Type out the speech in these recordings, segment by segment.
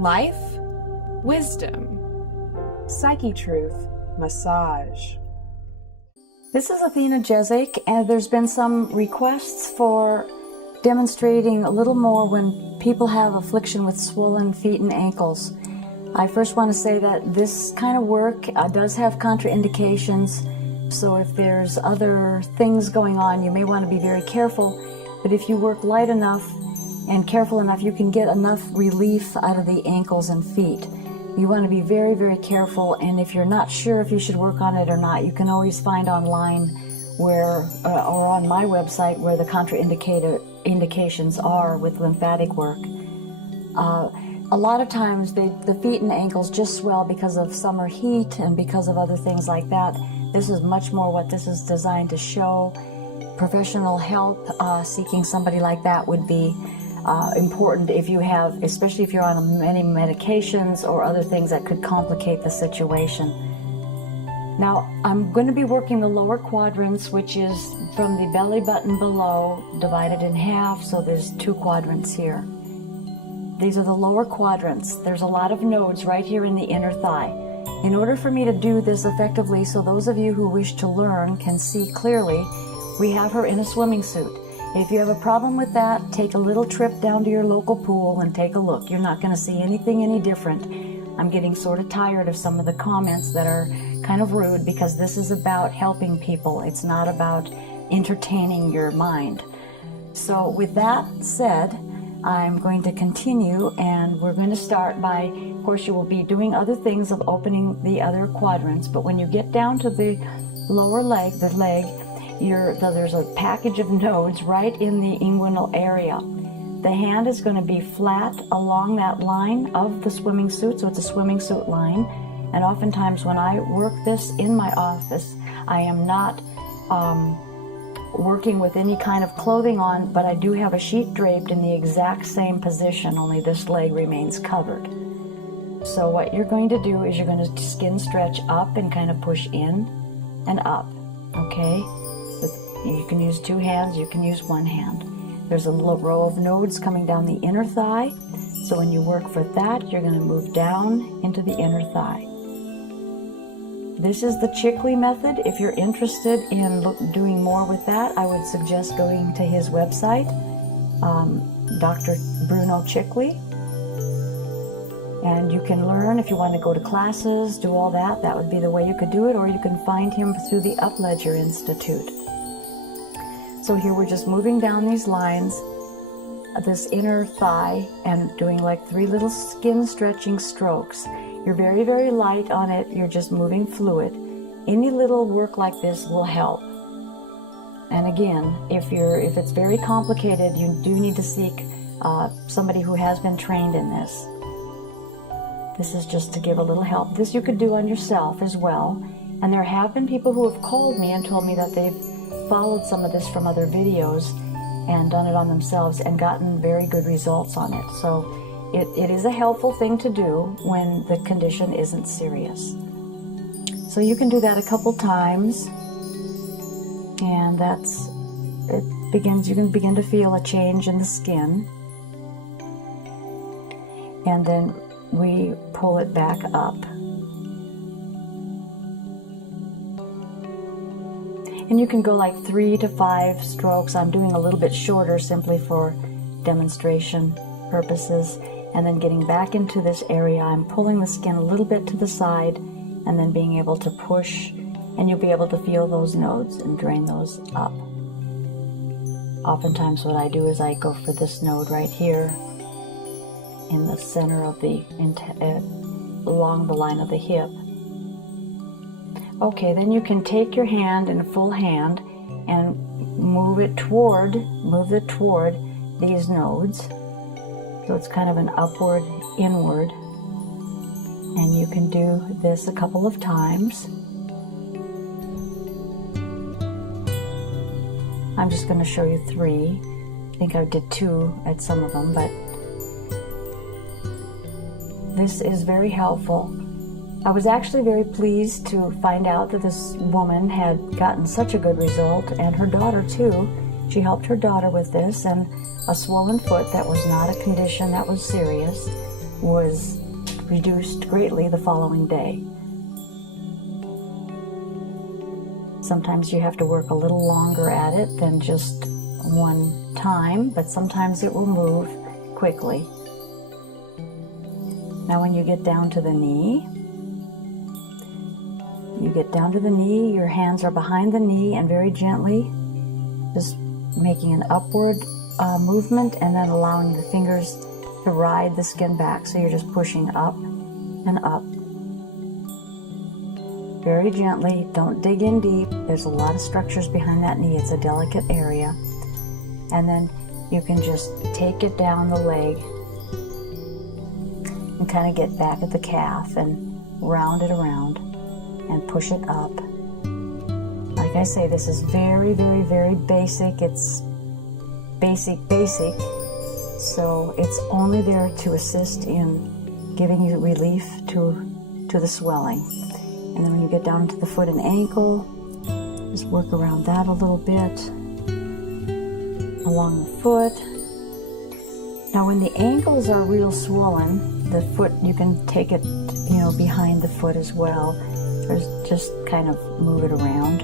life, wisdom, psyche truth, massage. This is Athena Jezik, and there's been some requests for demonstrating a little more when people have affliction with swollen feet and ankles. I first want to say that this kind of work does have contraindications, so if there's other things going on, you may want to be very careful. But if you work light enough and careful enough, you can get enough relief out of the ankles and feet. You want to be very, very careful, and if you're not sure if you should work on it or not, you can always find online where, or on my website, where the contraindications are with lymphatic work. A lot of times the feet and ankles just swell because of summer heat and because of other things like that. This is much more what this is designed to show. Professional help, seeking somebody like that would be important if you have, especially if you're on many medications or other things that could complicate the situation. Now, I'm going to be working the lower quadrants, which is from the belly button below, divided in half, so there's 2 quadrants here. These are the lower quadrants. There's a lot of nodes right here in the inner thigh. In order for me to do this effectively, so those of you who wish to learn can see clearly, we have her in a swimming suit. If you have a problem with that, take a little trip down to your local pool and take a look. You're not going to see anything any different. I'm getting sort of tired of some of the comments that are kind of rude, because this is about helping people. It's not about entertaining your mind. So with that said, I'm going to continue, and we're going to start by, of course, you will be doing other things of opening the other quadrants, but when you get down to the lower leg, there's a package of nodes right in the inguinal area. The hand is going to be flat along that line of the swimming suit, so it's a swimming suit line. And oftentimes when I work this in my office, I am not working with any kind of clothing on, but I do have a sheet draped in the exact same position, only this leg remains covered. So what you're going to do is you're going to skin stretch up and kind of push in and up, okay? You can use 2 hands, you can use 1 hand. There's a little row of nodes coming down the inner thigh, so when you work for that, you're going to move down into the inner thigh. This is the Chickley method. If you're interested in doing more with that, I would suggest going to his website, Dr. Bruno Chickley. And you can learn if you want to go to classes, do all that. That would be the way you could do it, or you can find him through the Upledger Institute. So here we're just moving down these lines, this inner thigh, and doing like 3 little skin stretching strokes. You're very, very light on it. You're just moving fluid. Any little work like this will help. And again, if it's very complicated, you do need to seek somebody who has been trained in this. This is just to give a little help. This you could do on yourself as well. And there have been people who have called me and told me that they've followed some of this from other videos and done it on themselves and gotten very good results on it. So it is a helpful thing to do when the condition isn't serious. So you can do that a couple times, and you can begin to feel a change in the skin. And then we pull it back up. And you can go like 3 to 5 strokes. I'm doing a little bit shorter simply for demonstration purposes. And then getting back into this area, I'm pulling the skin a little bit to the side and then being able to push, and you'll be able to feel those nodes and drain those up. Oftentimes what I do is I go for this node right here in the center of along the line of the hip. Okay, then you can take your hand in a full hand and move it toward these nodes. So it's kind of an upward, inward. And you can do this a couple of times. I'm just going to show you 3. I think I did 2 at some of them, but this is very helpful. I was actually very pleased to find out that this woman had gotten such a good result, and her daughter too. She helped her daughter with this, and a swollen foot that was not a condition that was serious. was reduced greatly the following day. Sometimes you have to work a little longer at it than just one time, but sometimes it will move quickly. Now when you get down to the knee, your hands are behind the knee and very gently just making an upward movement and then allowing the fingers to ride the skin back. So you're just pushing up and up. Very gently, don't dig in deep. There's a lot of structures behind that knee. It's a delicate area. And then you can just take it down the leg and kind of get back at the calf and round it around and push it up. Like I say, this is very, very, very basic. It's basic. So it's only there to assist in giving you relief to the swelling. And then when you get down to the foot and ankle, just work around that a little bit along the foot. Now when the ankles are real swollen, the foot, you can take it, behind the foot as well, or just kind of move it around.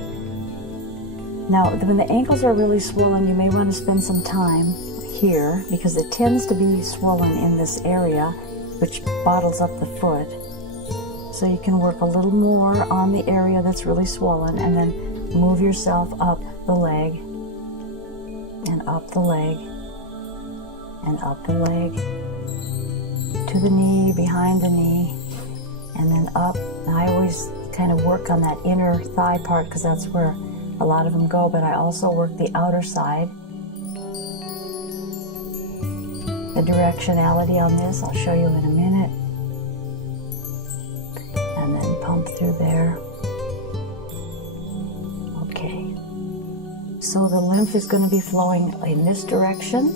Now when the ankles are really swollen, you may want to spend some time here because it tends to be swollen in this area, which bottles up the foot. So you can work a little more on the area that's really swollen and then move yourself up the leg and up the leg and up the leg to the knee, behind the knee, and then up. And I always kind of work on that inner thigh part because that's where a lot of them go, but I also work the outer side. The directionality on this I'll show you in a minute. And then pump through there. Okay. So the lymph is going to be flowing in this direction,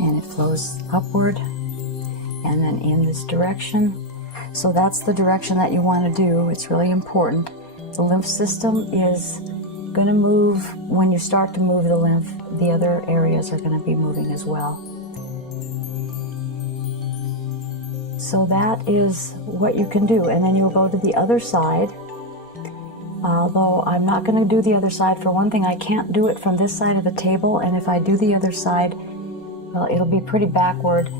and it flows upward and then in this direction. So that's the direction that you want to do. It's really important. The lymph system is going to move. When you start to move the lymph, the other areas are going to be moving as well. So that is what you can do. And then you'll go to the other side. Although I'm not going to do the other side. For one thing, I can't do it from this side of the table. And if I do the other side, well, it'll be pretty backward.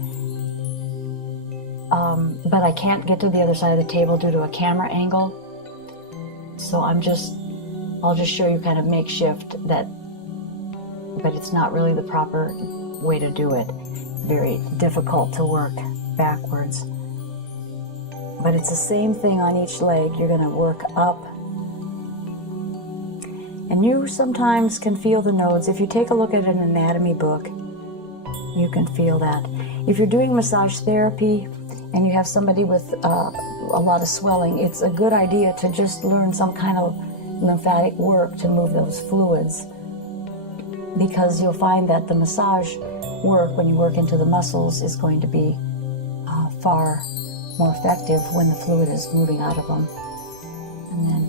But I can't get to the other side of the table due to a camera angle. So I'll just show you kind of makeshift that, but it's not really the proper way to do it. It's very difficult to work backwards. But it's the same thing on each leg. You're going to work up. And you sometimes can feel the nodes. If you take a look at an anatomy book, you can feel that. If you're doing massage therapy and you have somebody with a lot of swelling, it's a good idea to just learn some kind of lymphatic work to move those fluids, because you'll find that the massage work, when you work into the muscles, is going to be far more effective when the fluid is moving out of them. And then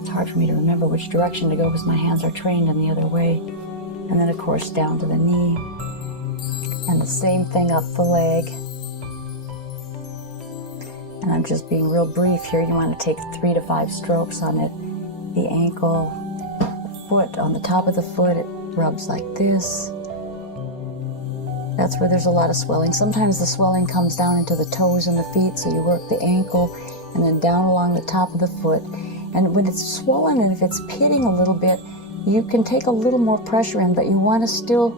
it's hard for me to remember which direction to go because my hands are trained in the other way. And then of course down to the knee, and the same thing up the leg. And I'm just being real brief here. You want to take 3 to 5 strokes on it. The ankle, the foot, on the top of the foot, it rubs like this. That's where there's a lot of swelling. Sometimes the swelling comes down into the toes and the feet, so you work the ankle and then down along the top of the foot. And when it's swollen and if it's pitting a little bit, you can take a little more pressure in, but you want to still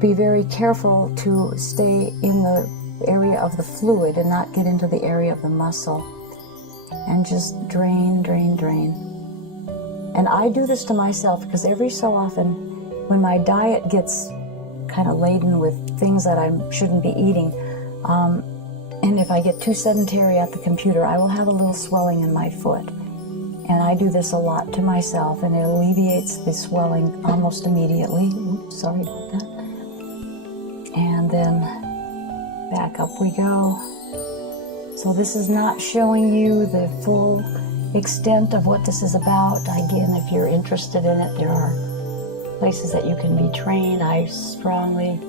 be very careful to stay in the area of the fluid and not get into the area of the muscle. And just drain, drain, drain. And I do this to myself because every so often when my diet gets kind of laden with things that I shouldn't be eating, and if I get too sedentary at the computer, I will have a little swelling in my foot. And I do this a lot to myself, and it alleviates the swelling almost immediately. Oops, sorry about that. And then back up we go. So this is not showing you the full extent of what this is about. Again, if you're interested in it, there are places that you can be trained. I strongly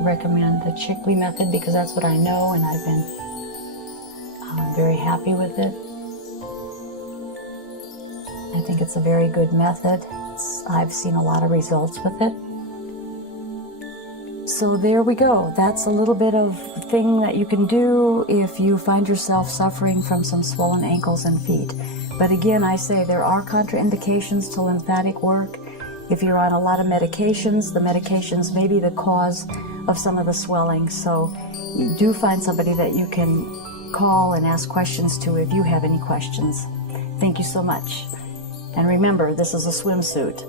recommend the Chickley method because that's what I know, and I've been very happy with it. I think it's a very good method. I've seen a lot of results with it. So there we go. That's a little bit of thing that you can do if you find yourself suffering from some swollen ankles and feet. But again, I say there are contraindications to lymphatic work. If you're on a lot of medications, the medications may be the cause of some of the swelling. So you do find somebody that you can call and ask questions to if you have any questions. Thank you so much. And remember, this is a swimsuit.